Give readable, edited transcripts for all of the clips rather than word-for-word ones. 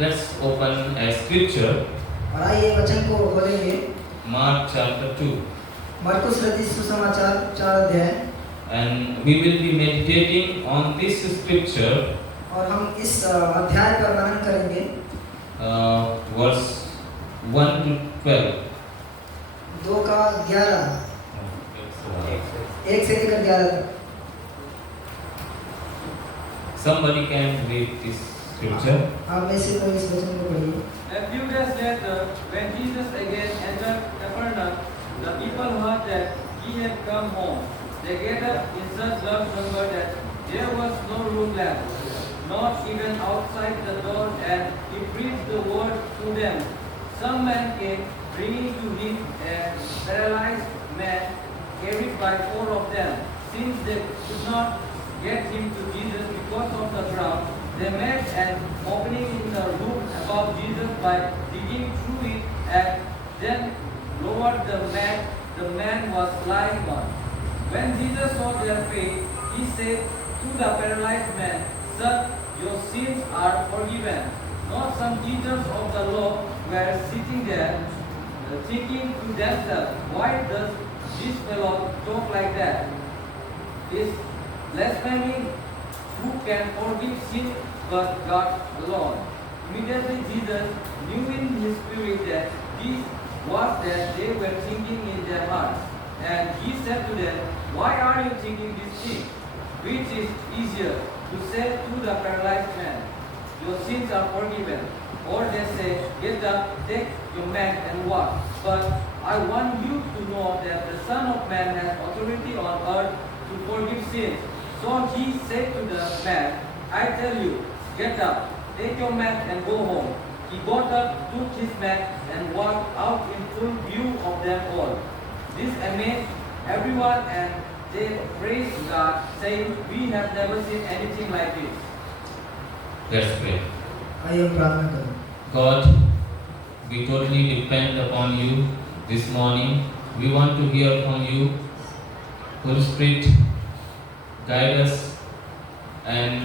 Let's open a scripture. और आइए वचन को खोलेंगे। Mark chapter 2. मरकुस रचित सुसमाचार 4 अध्याय। And we will be meditating on this scripture. और हम इस अध्याय पर मनन करेंगे। Verse 1 to 12. 2 का 11। 1 से लेकर 11 तक। Somebody can read this scripture. आप में से कोई इस वचन को पढ़िए। A few days later, when Jesus again entered Capernaum, the people heard that he had come home. They gathered in such large number that there was no room left, not even outside the door, and he preached the word to them. Some men came, bringing to him a paralyzed man, carried by 4 of them. Since they could not get him to Jesus because of the crowd, they made an opening in the roof above Jesus by digging through it and then lowered the mat the man was lying on. When Jesus saw their faith, he said to the paralyzed man, "Son, your sins are forgiven." Now some teachers of the law were sitting there, thinking to themselves, "Why does this fellow talk like that? Is blaspheming? Who can forgive sin but God alone?" Immediately Jesus knew in his spirit that this was that they were thinking in their hearts. And he said to them, "Why are you thinking this thing? Which is easier, to say to the paralyzed man, 'Your sins are forgiven,' or they say, 'Get up, take your mat and walk'? But I want you to know that the Son of Man has authority on earth to forgive sins." So he said to the man, "I tell you, get up, take your mat and go home." He got up, took his mat, and walked out in full view of them all. This amazed everyone, and they praised God, saying, "We have never seen anything like this." Let's pray. आइए हम प्रार्थना करें। God, we totally depend upon you this morning. We want to hear from you. Holy Spirit, guide us and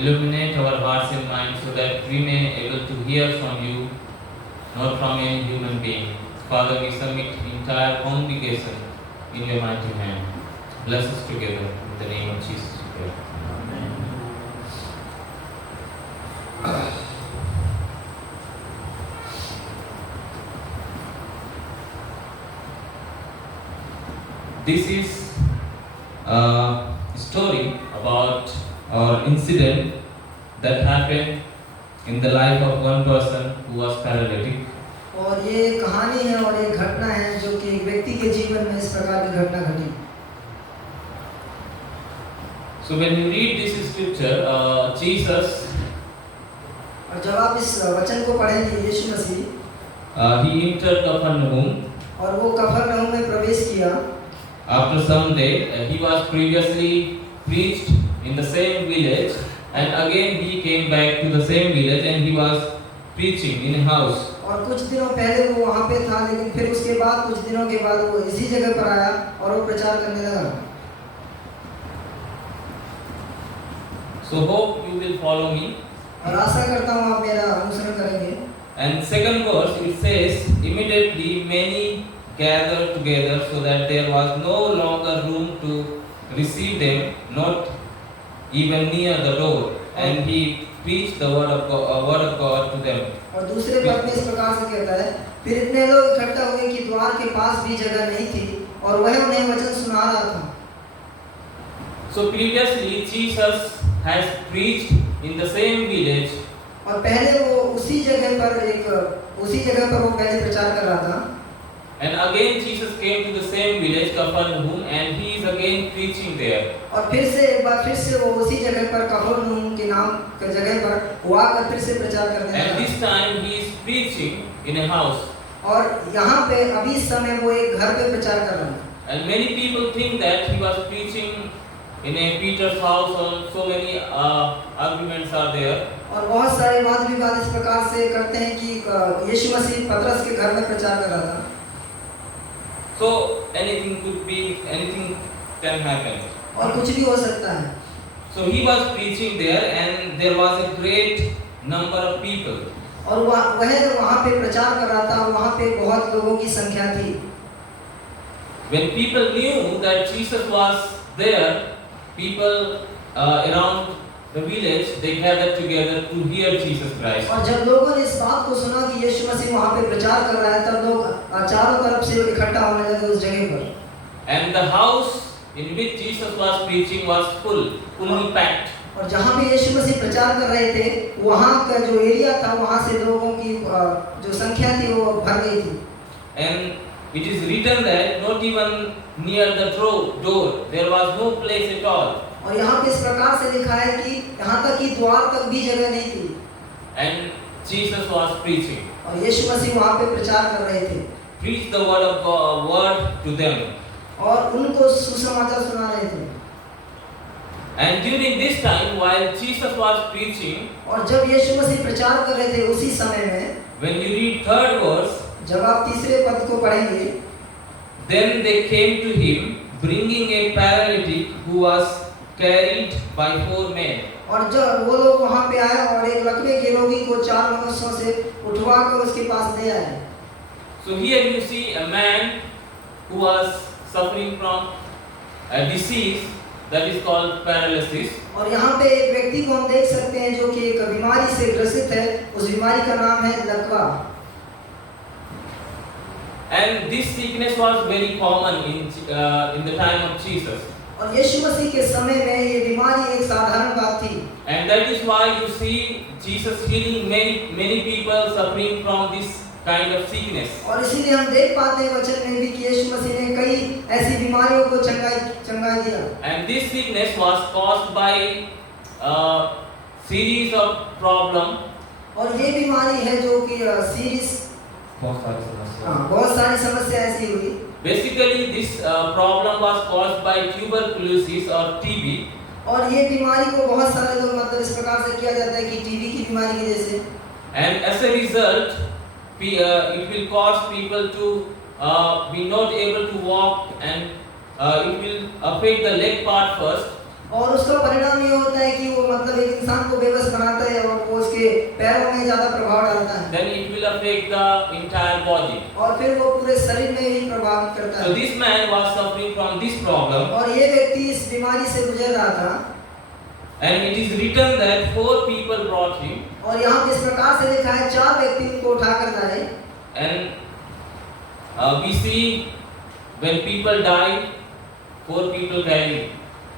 illuminate our hearts and minds so that we may able to hear from you, not from any human being. Father, we submit the entire congregation in your mighty hand. Bless us together in the name of Jesus. we pray. This is a story about or incident that happened in the life of one person who was paralytic. और ये कहानी है और एक घटना है जो कि एक व्यक्ति के जीवन में इस प्रकार की घटना घटी। So when you read this scripture, Jesus, और जब आप इस वचन को पढ़ेंगे, यीशु मसीह he entered Capernaum. और वो कफरनहूम में प्रवेश किया। After some day, he was previously preached in the same village, and again he came back to the same village and he was preaching in a house. और कुछ दिनों पहले वो वहाँ पे था, लेकिन फिर उसके बाद कुछ दिनों के बाद वो इसी जगह पर आया और वो प्रचार करने लगा। So hope you will follow me. और आशा करता हूँ आप मेरा अनुसरण करेंगे। And second verse it says, immediately many gathered together so that there was no longer room to receive them, not even near the door, and he preached the word of God to them. और दूसरे पद में इस प्रकार से कहता है, फिर इतने लोग इकट्ठा हुए कि द्वार के पास भी जगह नहीं थी और वह उन्हें वचन सुना रहा था। So previously Jesus has preached in the same village. और पहले वो उसी जगह पर वो पहले प्रचार कर रहा था। And again Jesus came to the same village, Capernaum, and he is again preaching there. और फिर से एक बार फिर से वो उसी जगह पर कफरनहूम के नाम के जगह पर वो आकर फिर से प्रचार करने लगा। And this time he is preaching in a house. और यहाँ पे अभी इस समय वो एक घर पे प्रचार कर रहा है। And many people think that he was preaching in a Peter's house, or so many arguments are there. और बहुत सारे वाद विवाद इस प्रकार से करते हैं कि यीशु मसीह पतरस के घर में प्रचार कर रहा था। So anything could be, anything can happen. और कुछ भी हो सकता है। So he was preaching there, and there was a great number of people. और वह वहाँ पे प्रचार कर रहा था, वहाँ पे बहुत लोगों की संख्या थी। When people knew that Jesus was there, people around the village, they gathered together to hear Jesus Christ. और जब लोगों ने इस बात को सुना कि यीशु मसीह वहाँ पे प्रचार कर रहा है, तब लोग चारों तरफ से इकट्ठा होने लगे उस जगह पर। And the house in which Jesus was preaching was fully packed. और जहाँ पे यीशु मसीह प्रचार कर रहे थे, वहाँ का जो एरिया था, वहाँ से लोगों की जो संख्या थी वो भर गई थी। And it is written that not even near the door there was no place at all. और यहाँ पे इस प्रकार से लिखा है कि यहाँ तक कि द्वार तक भी जगह नहीं थी। And Jesus was preaching. और यीशु मसीह वहाँ पे प्रचार कर रहे थे। Preach the word of God, word to them. और उनको सुसमाचार सुना रहे थे। And during this time, while Jesus was preaching, और जब यीशु मसीह प्रचार कर रहे थे उसी समय में, when you read third verse, जब आप तीसरे पद को पढ़ेंगे, then they came to him, bringing a paralytic who was carried by 4 men. और जब वो लोग वहाँ पे आए और एक लकवे के रोगी को 4 मनुष्यों से उठवाकर उसके पास ले आए। So here you see a man who was suffering from a disease that is called paralysis. और यहाँ पे एक व्यक्ति को हम देख सकते हैं जो कि एक बीमारी से ग्रसित है। उस बीमारी का नाम है लकवा। And this sickness was very common in the time of Jesus. और यीशु मसीह के समय में ये बीमारी एक साधारण बात थी। And that is why you see Jesus healing many people suffering from this kind of sickness. और इसीलिए हम देख पाते हैं वचन में भी कि यीशु मसीह ने कई ऐसी बीमारियों को चंगाई दिया। And this sickness was caused by a series of problem. और ये बीमारी है जो कि सीरीज बहुत सारी समस्या ऐसी हुई। Basically this problem was caused by tuberculosis or TB. और ये बीमारी को बहुत सारे लोग मतलब इस प्रकार से किया जाता है कि टीबी की बीमारी की वजह से। And as a result, it will cause people to be not able to walk, and it will affect the leg part first. और उसका परिणाम ये होता है कि वो मतलब एक इंसान को बेबस बनाता है और वो उसके पैरों में ज्यादा प्रभाव डालता है। Then it will affect the entire body. और फिर वो पूरे शरीर में ही प्रभावित करता है। So this man was suffering from this problem. और ये व्यक्ति इस बीमारी से गुजर रहा था। And it is written that 4 people brought him. और यहाँ पे इस प्रकार से लिखा है 4 व्यक्ति उनको उठाकर लाए। And we see when people die, 4 people carry.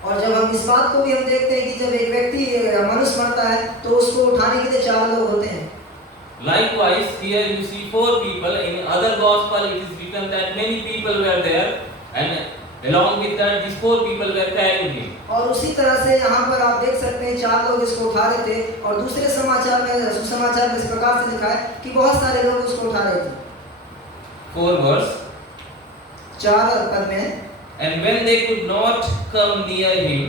और जब हम इस बात को भी हम देखते हैं कि जब एक व्यक्ति मनुष्य मरता है तो उसको उठाने के लिए 4 लोग होते हैं। Likewise, here you see 4 people. In other gospel, it is written that many people were there, and along with that, these 4 people were carrying him. और उसी तरह से यहाँ पर आप देख सकते हैं 4 लोग इसको उठा रहे थे। और दूसरे समाचार में सुसमाचार में इस प्रकार से लिखा है कि बहुत सारे लोग उसको उठा रहे थे। 4 verse. 4 पद में, And when they could not come near him,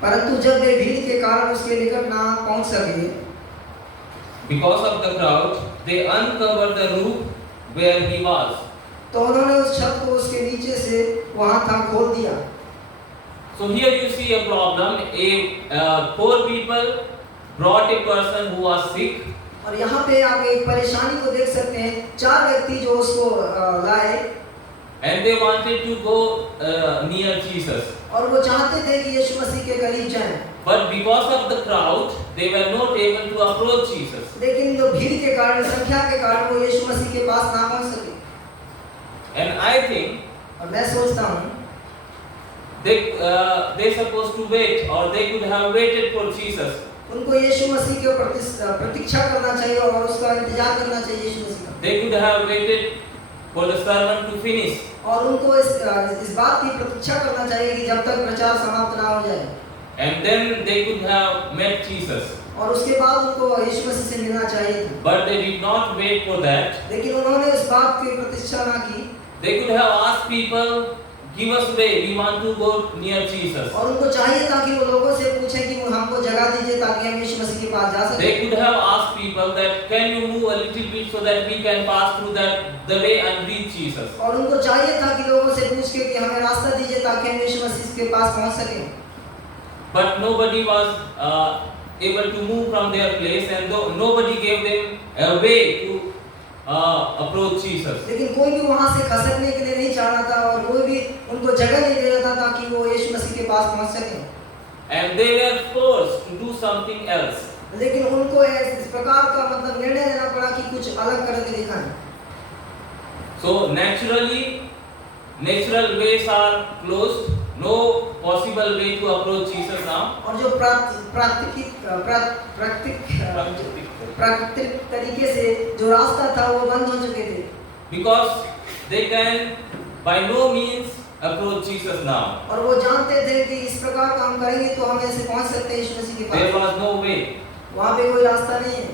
परंतु जब वे भीड़ के कारण उसके निकट ना पहुंच सके, because of the crowd, they uncovered the roof where he was. तो उन्होंने उस छत को उसके नीचे से वहां था खोल दिया। So here you see a problem. 4 people brought a person who was sick. और यहाँ पे आप एक परेशानी को देख सकते हैं। 4 व्यक्ति जो उसको लाए, And they wanted to go near Jesus. और वो चाहते थे कि यीशु मसीह के करीब जाएं। But because of the crowd, they were not able to approach Jesus. लेकिन जो भीड़ के कारण, संख्या के कारण वो यीशु मसीह के पास ना पहुंच सके। And I think, और मैं सोचता हूँ they supposed to wait, or they could have waited for Jesus. उनको यीशु मसीह के प्रतीक्षा करना चाहिए और उसका इंतजार करना चाहिए यीशु मसीह का। They could have waited for the sermon to finish. और उनको इस बात की प्रतीक्षा करना चाहिए कि जब तक प्रचार समाप्त ना हो जाए। And then they could have met Jesus. और उसके बाद उनको यीशु मसीह से मिलना चाहिए था। But they did not wait for that. लेकिन उन्होंने इस बात की प्रतीक्षा ना की। They could have asked people, give us way, we want to go near Jesus. और उनको चाहिए था कि वो लोगों से पूछें कि हमको जगह दीजिए ताकि हम यीशु मसीह के पास जा सकें। They could have asked people that, can you move a little bit so that we can pass through the way and reach Jesus. और उनको चाहिए था कि लोगों से पूछ के कि हमें रास्ता दीजिए ताकि हम यीशु मसीह के पास पहुंच सकें। But nobody was able to move from their place, and nobody gave them a way to approach Jesus. लेकिन कोई भी वहां से खसकने के लिए नहीं चाह रहा था और कोई भी उनको जगह नहीं दे रहा था ताकि वो यीशु मसीह के पास पहुंच सके। And they were forced to do something else. लेकिन उनको इस प्रकार का मतलब निर्णय लेना पड़ा कि कुछ अलग करके दिखाएं। So naturally, natural ways are closed. No possible way to approach Jesus now. और जो प्राकृतिक तरीके से जो रास्ता था वो बंद हो चुके थे। Because they can by no means approach Jesus now. और वो जानते थे कि इस प्रकार काम करेंगे तो हम ऐसे पहुंच सकते हैं यीशु मसीह के पास। There was no way. वहाँ पे कोई रास्ता नहीं है।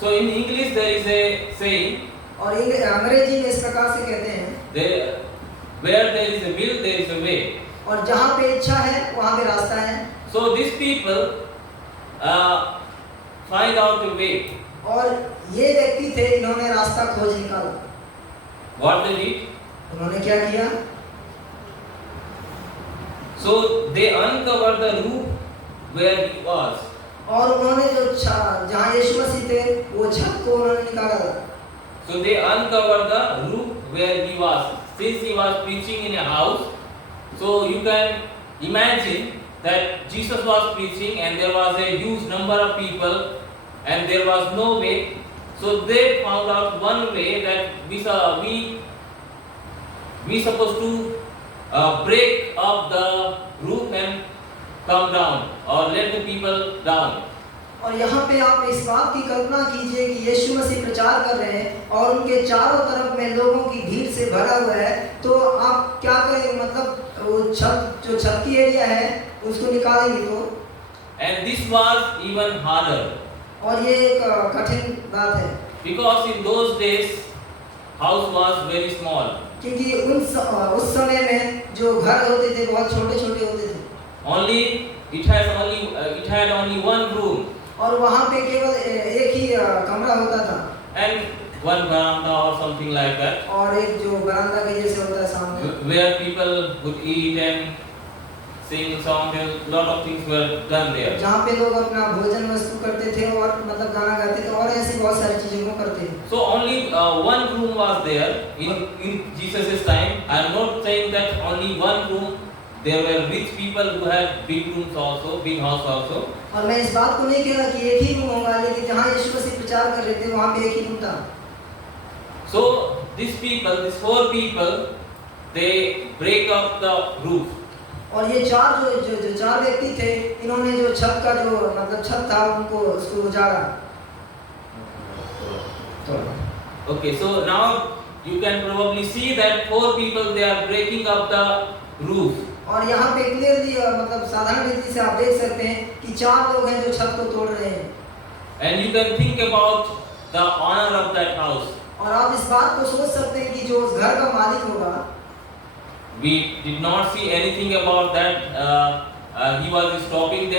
So in English there is a saying. और अंग्रेजी में इस प्रकार से कहते हैं। Where there is a will, there is a way. और जहाँ पे इच्छा है वहाँ पे रास्ता है। So these people find out a way. और ये व्यक्ति थे, इन्होंने रास्ता खोज निकाला। What they did? उन्होंने क्या किया? So they uncovered the roof where he was. और उन्होंने जो जहाँ यीशु मसीह थे वो छत को उन्होंने निकाला। So they uncovered the roof where he was. Since he was preaching in a house, so you can imagine that Jesus was preaching and there was a huge number of people and there was no way. So they found out one way that we supposed to break up the roof and come down or let the people down. और यहाँ पे आप इस बात की कल्पना कीजिए कि यीशु मसीह प्रचार कर रहे हैं और उनके चारों तरफ में लोगों की भीड़ से भरा हुआ है, तो आप क्या करेंगे? मतलब वो जो छत की एरिया है उसको निकालेंगे तो। And this was even harder. और ये एक कठिन बात है। Because in those days house was very small. क्योंकि उस समय में जो घर होते थे बहुत छोटे-छोटे होते थे। It had only one room. और वहाँ पे केवल एक ही कमरा होता था। And one veranda or something like that. और एक जो बरामदा के जैसे होता है सामने। Where people would eat and sing songs and lot of things were done there. जहाँ पे लोग अपना भोजन वस्तु करते थे और मतलब गाना गाते थे और ऐसी बहुत सारी चीजें वो करते थे। So only one room was there in Jesus' time. I am not saying that only one room. There were rich people who had big rooms also, big house also. और मैं इस बात को नहीं कह रहा कि एक ही रूम होगा, लेकिन जहाँ यीशु मसीह प्रचार कर रहे थे वहाँ पे एक ही रूम था। So these four people, they break up the roof. और ये चार व्यक्ति थे, इन्होंने जो छत का जो मतलब छत था उनको उसको उजाड़ा। Okay, so now you can probably see that four people they are breaking up the roof. और यहाँ पे क्लियरली मतलब साधारण रीति से आप देख सकते हैं कि चार लोग हैं जो छत को तोड़ रहे हैं। And you can think about the owner of that house. और आप इस बात को सोच सकते हैं कि जो उस घर का मालिक होगा। We did not see anything about that. He was stopping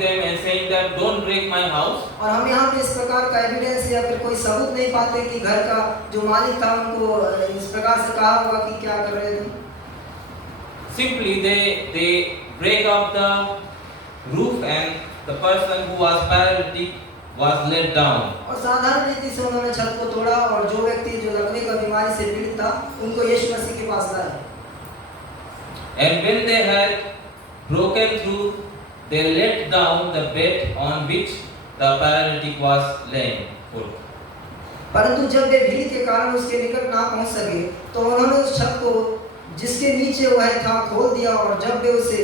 them and saying that don't break my house. और हम यहाँ पे इस प्रकार का एविडेंस या फिर कोई सबूत नहीं पाते कि घर का जो मालिक था उनको इस प्रकार से कहा होगा कि क्या कर रहे थे। Simply they break up the roof and the person who was paralytic was let down. और साधारण रीति से उन्होंने छत को तोड़ा और जो व्यक्ति जो लकवे का बीमारी से पीड़ित था उनको यीशु मसीह के पास लाए। And when they had broken through, they let down the bed on which the paralytic was laying. परंतु जब वे भीड़ के कारण उसके निकट ना पहुंच सके तो उन्होंने उस छत को जिसके नीचे वह था खोल दिया और जब वे उसे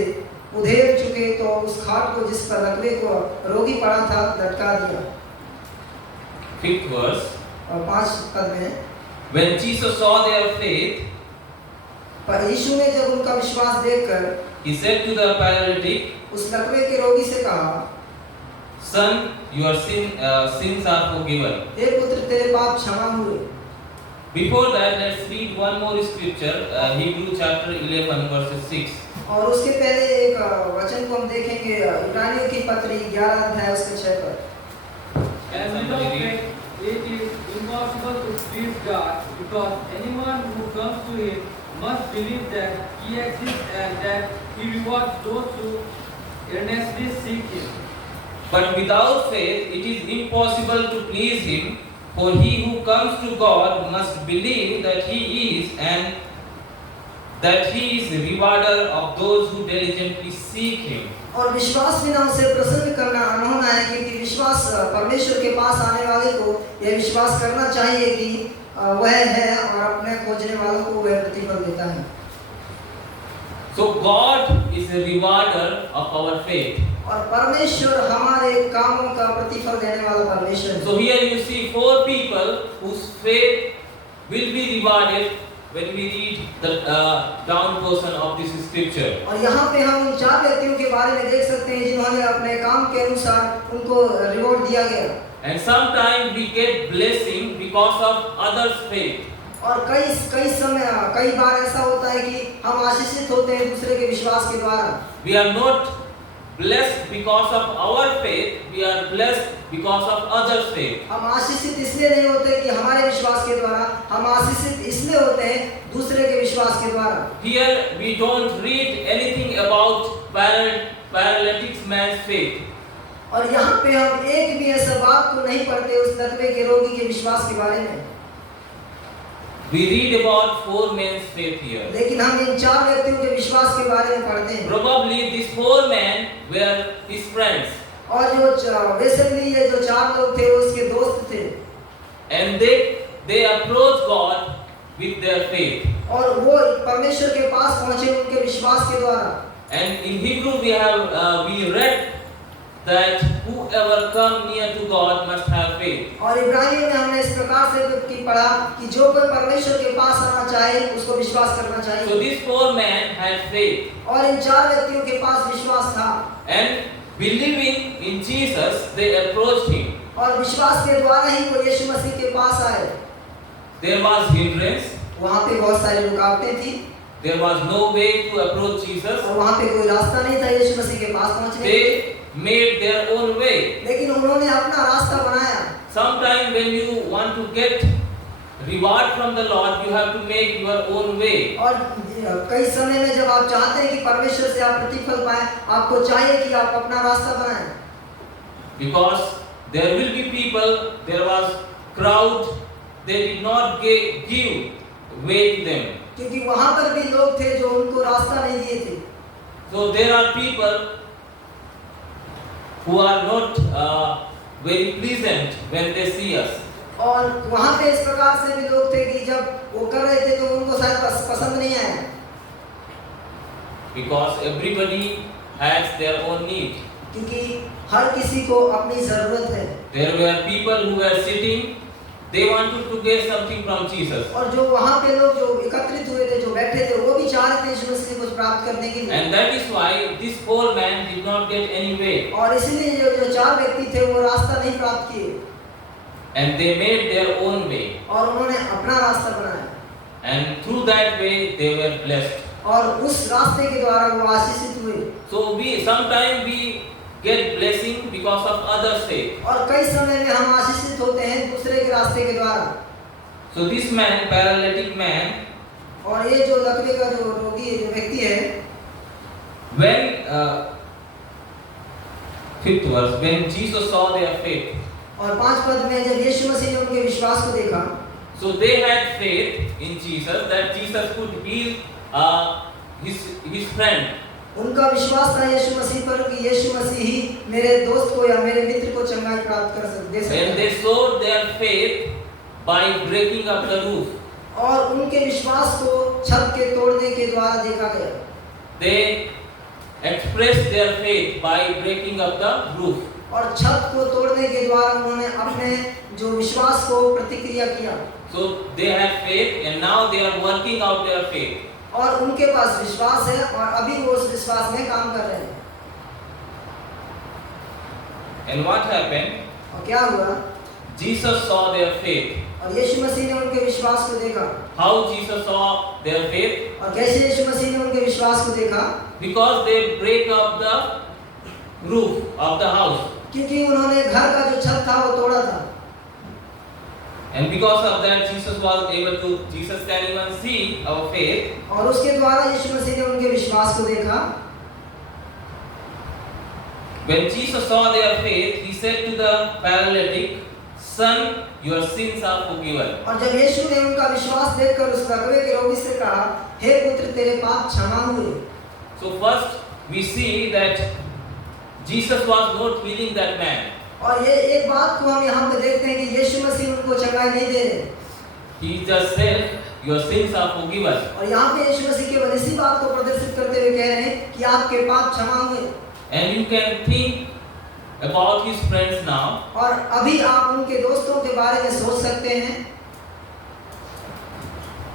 उधेड़ चुके तो उस खाट को जिस पर लकवे को रोगी पड़ा था लटका दिया। 5th verse. और 5 पद में When Jesus saw their faith, पर यीशु ने जब उनका विश्वास देखकर he said to the paralytic, उस लकवे के रोगी से कहा, Son, your sins are forgiven. हे पुत्र तेरे पाप क्षमा हुए। Before that, let's read one more scripture, Hebrew chapter 11 verses 6. और उसके पहले एक वचन को हम देखेंगे इब्रानियों की पत्री 11 अध्याय उसके 6 पर। As without faith, it is impossible to please God, because anyone who comes to Him must believe that He exists and that He rewards those who earnestly seek Him. But without faith, it is impossible to please Him. For he who comes to God must believe that He is, and that He is the rewarder of those who diligently seek Him. और विश्वास बिना उसे प्रसन्न करना अनहोना है, क्योंकि विश्वास परमेश्वर के पास आने वाले को यह विश्वास करना चाहिए कि वह है और अपने खोजने वालों को वह प्रतिफल देता है। So God is the rewarder of our faith. और परमेश्वर हमारे कामों का प्रतिफल देने वाला परमेश्वर है। So here you see 4 people whose faith will be rewarded when we read the down portion of this scripture. और यहाँ पे हम उन 4 व्यक्तियों के बारे में देख सकते हैं जिन्होंने अपने काम के अनुसार उनको रिवॉर्ड दिया गया। And sometimes we get blessing because of others' faith. और कई बार ऐसा होता है कि हम आशीषित होते हैं दूसरे के विश्वास के द्वारा। We are not blessed because of our faith, we are blessed because of others' faith. हम आशीषित इसलिए नहीं होते कि हमारे विश्वास के द्वारा, हम आशीषित इसलिए होते हैं दूसरे के विश्वास के द्वारा। Here we don't read anything about paralytic man's faith. और यहाँ पे हम एक भी ऐसा बात को नहीं पढ़ते उस लकवे के रोगी के विश्वास के बारे में। We read about 4 men's faith here. लेकिन हम इन 4 व्यक्तियों के विश्वास के बारे में पढ़ते हैं। Probably these 4 men were his friends. और जो बेसिकली ये जो 4 लोग थे उसके दोस्त थे। And they approached God with their faith. और वो परमेश्वर के पास पहुंचे उनके विश्वास के द्वारा। And in Hebrew we read that whoever come near to God must have faith. और इब्रानियों में हमने इस प्रकार से पढ़ा कि जो कोई परमेश्वर के पास आना चाहे उसको विश्वास करना चाहिए। So these 4 men had faith. और इन 4 व्यक्तियों के पास विश्वास था। And believing in Jesus, they approached Him. और विश्वास के द्वारा ही वो यीशु मसीह के पास आए। There was hindrance. वहाँ पे बहुत सारी रुकावटें थी। There was no way to approach Jesus. और वहाँ पे कोई रास्ता नहीं था यीशु मसीह के पास पहुँचने के। They made their own way. लेकिन उन्होंने अपना रास्ता बनाया। Sometimes when you want to get reward from the Lord, you have to make your own way. और कई समय में जब आप चाहते हैं कि परमेश्वर से आप प्रतिफल पाएं, आपको चाहिए कि आप अपना रास्ता बनाएं। Because there will be people, there was crowd, they did not give way to them. क्योंकि वहाँ पर भी लोग थे जो उनको रास्ता नहीं दिए थे। So there are people who are not very pleasant when they see us. और वहाँ पे इस प्रकार से भी लोग थे कि जब वो कर रहे थे तो उनको शायद पसंद नहीं आया। Because everybody has their own need. क्योंकि हर किसी को अपनी जरूरत है। There were people who were sitting, they wanted to get something from Jesus. और जो वहाँ पे लोग जो एकत्रित हुए थे, जो बैठे थे, वो भी चाह रहे थे यीशु मसीह को प्राप्त करने के लिए। And that is why these 4 men did not get any way. और इसलिए जो 4 व्यक्ति थे वो रास्ता नहीं प्राप्त किए। And they made their own way. और उन्होंने अपना रास्ता बनाया। And through that way they were blessed. और उस रास्ते के द्वारा वो आशीषित हुए। So sometimes we get blessing because of others' faith. और कई समय में हम आशीषित होते हैं दूसरे के रास्ते के द्वारा। So this man, paralytic man, और ये जो लकवे का जो रोगी व्यक्ति है, when 5th verse, when Jesus saw their faith, और 5 पद में जब यीशु मसीह ने उनके विश्वास को देखा, so they had faith in Jesus that Jesus could heal his friend. उनका विश्वास था यीशु मसीह पर कि यीशु मसीह ही मेरे दोस्त को या मेरे मित्र को चंगाई प्राप्त कर दे सकते हैं। And they showed their faith by breaking up the roof. और उनके विश्वास को छत के तोड़ने के द्वारा देखा गया। They expressed their faith by breaking up the roof. और छत को तोड़ने के द्वारा उन्होंने अपने जो विश्वास को प्रतिक्रिया किया। So they had faith and now they are working out their faith. और उनके पास विश्वास है और अभी वो उस विश्वास में काम कर रहे हैं। And what happened? और क्या हुआ? Jesus saw their faith. और यीशु मसीह ने उनके विश्वास को देखा। How Jesus saw their faith? और कैसे यीशु मसीह ने उनके विश्वास को देखा? Because they break up the roof of the house. क्योंकि उन्होंने घर का जो छत था वो तोड़ा था। And because of that, Jesus can even see our faith. और उसके द्वारा यीशु मसीह ने उनके विश्वास को देखा। When Jesus saw their faith, he said to the paralytic, "Son, your sins are forgiven." और जब यीशु ने उनका विश्वास देखकर उस लकवे के रोगी से कहा, हे पुत्र तेरे पाप क्षमा हुए। So first we see that Jesus was not healing that man. और ये एक बात को हम यहाँ पे देखते हैं कि यीशु मसीह उनको चंगाई नहीं दे रहे। He just said, "Your sins are forgiven." और यहाँ पे यीशु मसीह केवल इसी बात को प्रदर्शित करते हुए कह रहे हैं कि आपके पाप क्षमा हुए। And you can think about his friends now. और अभी आप उनके दोस्तों के बारे में सोच सकते हैं।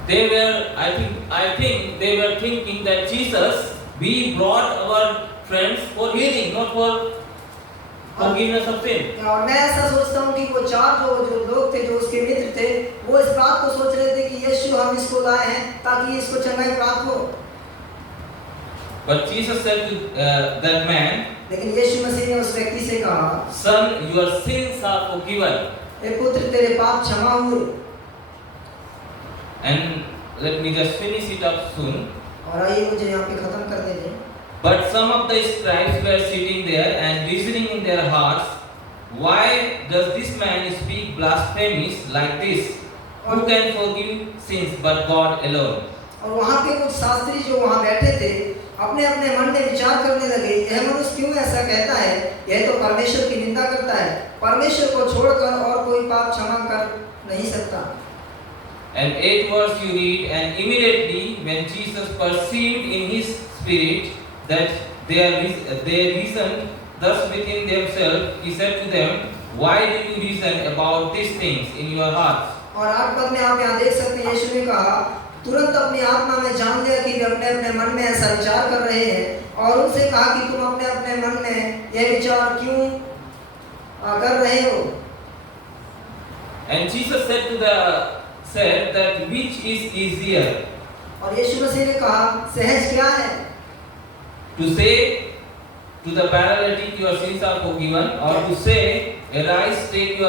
They were, I think they were thinking that Jesus, we brought our friends for healing, not for forgiveness of sin. और मैं ऐसा सोचता हूँ कि वो चार जो लोग थे, जो उसके मित्र थे, वो इस बात को सोच रहे थे कि यीशु हम इसको लाए हैं ताकि इसको चंगाई प्राप्त हो। But Jesus said to that man, लेकिन यीशु मसीह ने उस व्यक्ति से कहा, "Son, your sins are forgiven." हे पुत्र तेरे पाप क्षमा हुए। And let me just finish it up soon. और आइए मुझे यहाँ पे खत्म कर दें। But some of the scribes were sitting there and reasoning in their hearts, "Why does this man speak blasphemies like this? Who can forgive sins but God alone?" और वहाँ पे कुछ शास्त्री जो वहाँ बैठे थे, अपने अपने मन में विचार करने लगे, यह मनुष्य क्यों ऐसा कहता है? यह तो परमेश्वर की निंदा करता है। परमेश्वर को छोड़कर और कोई पाप क्षमा कर नहीं सकता। And 8 verse you read, "And immediately when Jesus perceived in his spirit that they reasoned thus within themselves, he said to them, Why do you reason about these things in your hearts?" और 8 पद में आप यहाँ देख सकते हैं, यीशु ने कहा, तुरंत अपनी आत्मा में जान लिया कि वे अपने अपने मन में ऐसा विचार कर रहे हैं, और उनसे कहा कि तुम अपने अपने मन में यह विचार क्यों कर रहे हो? And Jesus said that which is easier, और यीशु मसीह ने कहा, सहज क्या है? to say to the paralytic, "Your sins are forgiven," or to say, "Arise, take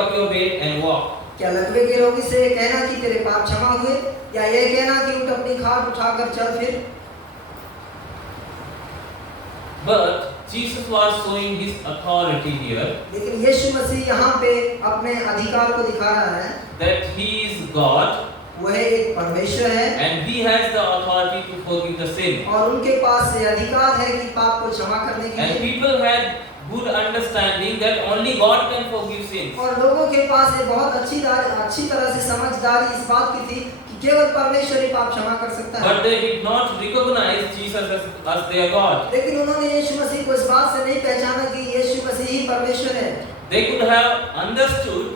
up your bed and walk." क्या लकवे के रोगी से कहना कि तेरे पाप क्षमा हुए, या यह कहना कि उठ अपनी खाट उठाकर चल फिर? But Jesus was showing his authority here, लेकिन यीशु मसीह यहाँ पे अपने अधिकार को दिखा रहा है, that he is God वह एक परमेश्वर है and he has the authority to forgive the sin. और उनके पास ये अधिकार है कि पाप को क्षमा करने के And लिए। people had good understanding that only God can forgive sins. और लोगों के पास ये बहुत अच्छी तरह से समझदारी इस बात की थी कि केवल परमेश्वर ही पाप क्षमा कर सकता है। But they did not recognize Jesus as their God. लेकिन उन्होंने यीशु मसीह को इस बात से नहीं पहचाना कि यीशु मसीह ही परमेश्वर है। They could have understood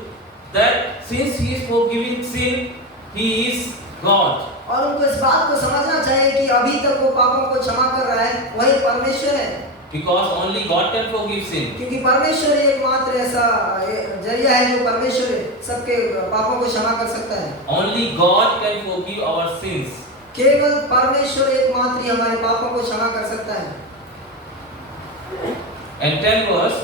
that since he is forgiving sin, he is God. और उनको इस बात को समझना चाहिए कि अभी तक वो पापों को क्षमा कर रहा है, वही परमेश्वर है। Because only God can forgive sin. क्योंकि परमेश्वर ही एकमात्र ऐसा जरिया है जो परमेश्वर सबके पापों को क्षमा कर सकता है। Only God can forgive our sins. केवल परमेश्वर एकमात्र ही हमारे पापों को क्षमा कर सकता है। And 10 verse,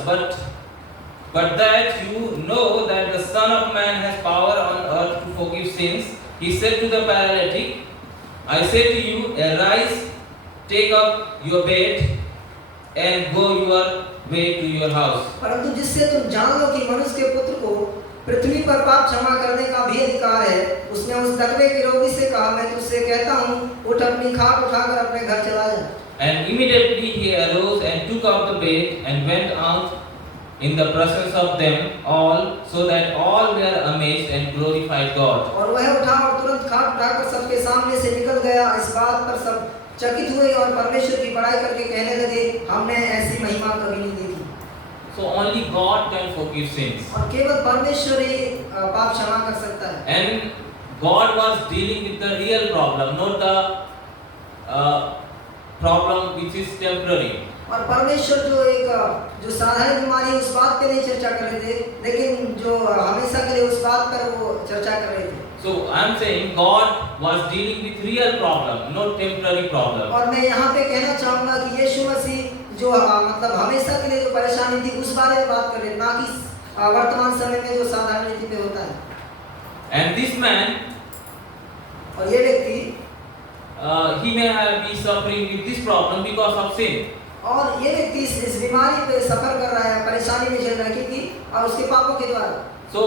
but that you know that the Son of Man has power on earth to forgive sins, he said to the paralytic, "I say to you, arise, take up your bed, and go your way to your house." परंतु जिससे तुम जान लो कि मनुष्य के पुत्र को पृथ्वी पर पाप क्षमा करने का भी अधिकार है, उसने उस लकवे के रोगी से कहा, मैं तुझसे कहता हूँ, उठ अपनी खाट उठाकर अपने घर चला जा। And immediately he arose and took up the bed and went out in the presence of them all, so that all were amazed and glorified God. और वह उठा और तुरंत खाट उठाकर सबके सामने से निकल गया। इस बात पर सब चकित हुए और परमेश्वर की बड़ाई करके कहने लगे, हमने ऐसी महिमा कभी नहीं देखी। So only God can forgive sins. और केवल परमेश्वर ही पाप क्षमा कर सकता है। And God was dealing with the real problem, not the problem which is temporary. और परमेश्वर जो साधारण बीमारी उस बात पे नहीं चर्चा कर रहे थे, लेकिन जो हमेशा के लिए उस बात पर वो चर्चा कर रहे थे। So I am saying God was dealing with real problem, not temporary problem. और मैं यहाँ पे कहना चाहूँगा कि यीशु मसीह जो मतलब हमेशा के लिए जो परेशानी थी उस बारे में बात कर रहे हैं, ना कि वर्तमान समय में जो साधारण रीति पे होता है। And this man, और ये व्यक्ति he may have been suffering with this problem because of sin. और ये व्यक्ति इस बीमारी पे सफर कर रहा है, परेशानी में चल रहा है, क्योंकि और उसके पापों के द्वारा। So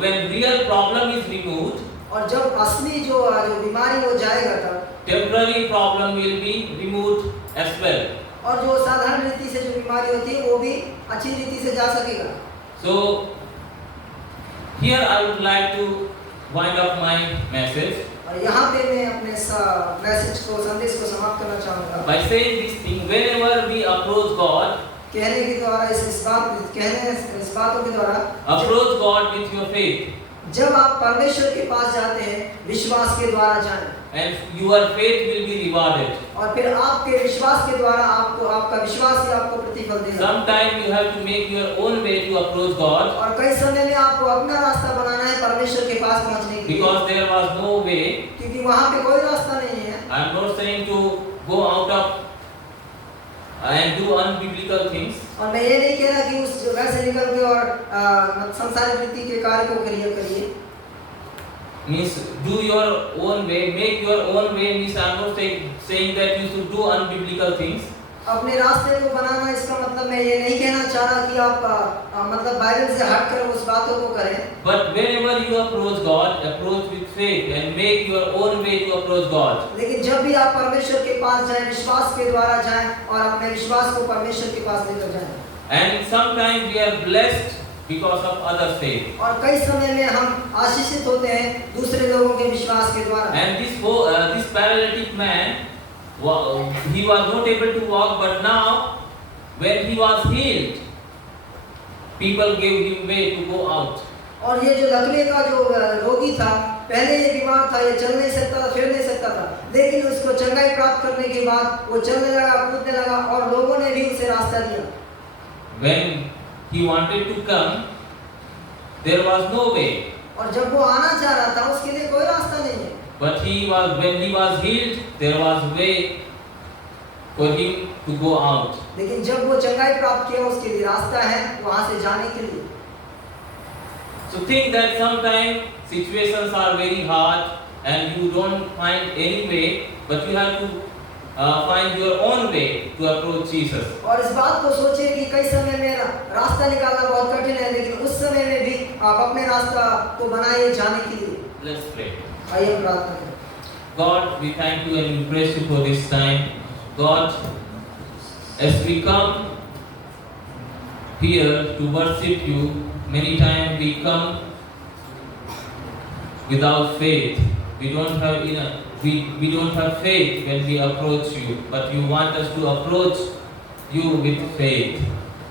when real problem is removed, और जब असली जो बीमारी वो जाएगा तब, temporary problem will be removed as well. और जो साधारण रीति से जो बीमारी होती है वो भी अच्छी रीति से जा सकेगा। So here I would like to wind up my message और यहाँ पे मैं अपने मैसेज को, संदेश को समाप्त करना चाहूँगा by saying this thing: whenever we approach God, कहने के द्वारा, इस बातों के द्वारा, approach God with your faith, जब आप परमेश्वर के पास जाते हैं विश्वास के द्वारा जाएं, and your faith will be rewarded. और फिर आपके विश्वास के द्वारा आपका विश्वास ही आपको प्रतिफल देगा। Sometimes you have to make your own way to approach God, और कई समय में आपको अपना रास्ता बनाना है परमेश्वर के पास पहुंचने के लिए, because there was no way. क्योंकि वहाँ पे कोई रास्ता नहीं है। I am not saying to go out of and do unbiblical things. और मैं ये नहीं कह रहा कि उस जगह से निकल के और संसारिक रीति के कार्य को करिए। Means do your own way, make your own way. Means I am not saying that you should do unbiblical things. अपने रास्ते को बनाना, इसका मतलब मैं ये नहीं कहना चाह रहा कि आप मतलब बाइबल से हटकर उस बातों को करें। But whenever you approach God, approach with faith and make your own way to approach God. लेकिन जब भी आप परमेश्वर के पास जाएं, विश्वास के द्वारा जाएं और अपने विश्वास को परमेश्वर के पास लेकर जाएं। And sometimes we are blessed because of others' faith. और कई समय में हम आशीषित होते हैं दूसरे लोगों के विश्वास के द्वारा। And this paralytic man, he was not able to walk, but now when he was healed, people gave him way to go out. और ये जो लकवे का जो रोगी था, पहले ये बीमार था, ये चल नहीं सकता था, फिर नहीं सकता था, लेकिन उसको चंगाई प्राप्त करने के बाद वो चलने लगा, कूदने लगा और लोगों ने भी उसे रास्ता दिया। When he wanted to come, there was no way. और जब वो आना चाह रहा था उसके लिए कोई रास्ता नहीं है। But when he was healed, there was way for him to go out. लेकिन जब वो चंगाई प्राप्त किया उसके लिए रास्ता है वहाँ से जाने के लिए। So think that sometimes situations are very hard and you don't find any way, but you have to find your own way to approach Jesus. और इस बात को सोचिए कि कई समय में रास्ता निकालना बहुत कठिन है, लेकिन उस समय में भी आप अपने रास्ता को बनाइए जाने के लिए। Let's pray. आइए हम प्रार्थना करें। God, we thank you and we praise you for this time. God, as we come here to worship you, many times we come without faith. We don't have enough. We don't have faith when we approach you, but you want us to approach you with faith,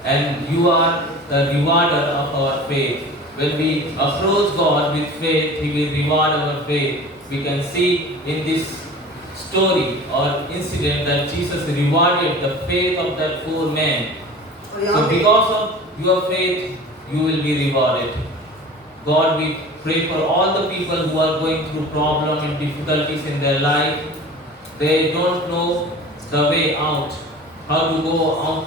and you are the rewarder of our faith. When we approach God with faith, He will reward our faith. We can see in this story or incident that Jesus rewarded the faith of that poor man. So because of your faith, you will be rewarded. God, we pray for all the people who are going through problems and difficulties in their life. They don't know the way out, how to go out,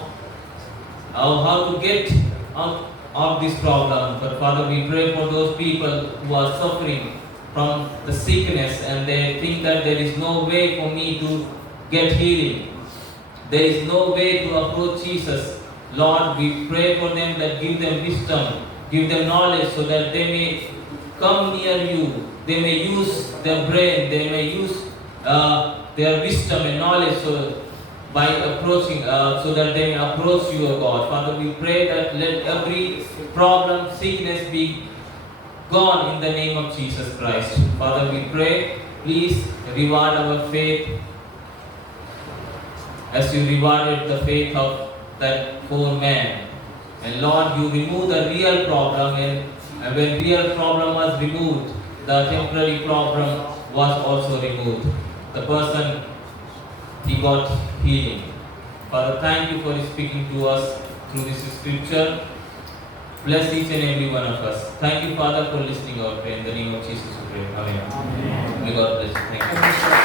how to get out of this problem. But Father, we pray for those people who are suffering from the sickness and they think that there is no way for me to get healing. There is no way to approach Jesus. Lord, we pray for them that give them wisdom, give them knowledge so that they may come near you. They may use their brain, they may use their wisdom and knowledge by approaching, so that they may approach you, O God. Father, we pray that let every problem, sickness be gone in the name of Jesus Christ. Father, we pray, please reward our faith as you rewarded the faith of that poor man. And Lord, you remove the real problem, and when real problem was removed, the temporary problem was also removed. The person, he got healing. Father, thank you for speaking to us through this scripture. Bless each and every one of us. Thank you, Father, for listening our prayer. In the name of Jesus we pray. Amen. May God bless you. Thank you.